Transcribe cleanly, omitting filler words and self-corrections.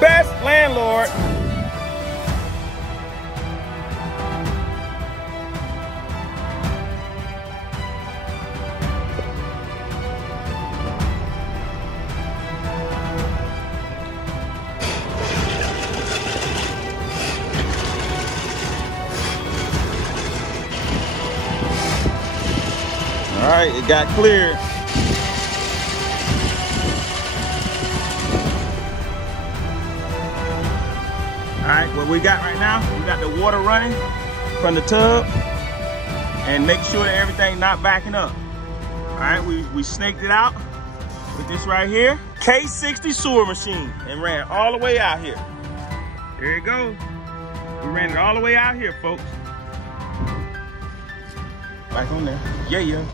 best landlord. All right, it got cleared. All right, what we got right now, we got the water running from the tub and make sure that everything not backing up. All right, we snaked it out with this right here, K-60 sewer machine, and ran all the way out here. There it goes. We ran it all the way out here, folks. Back on there. Yeah, yeah.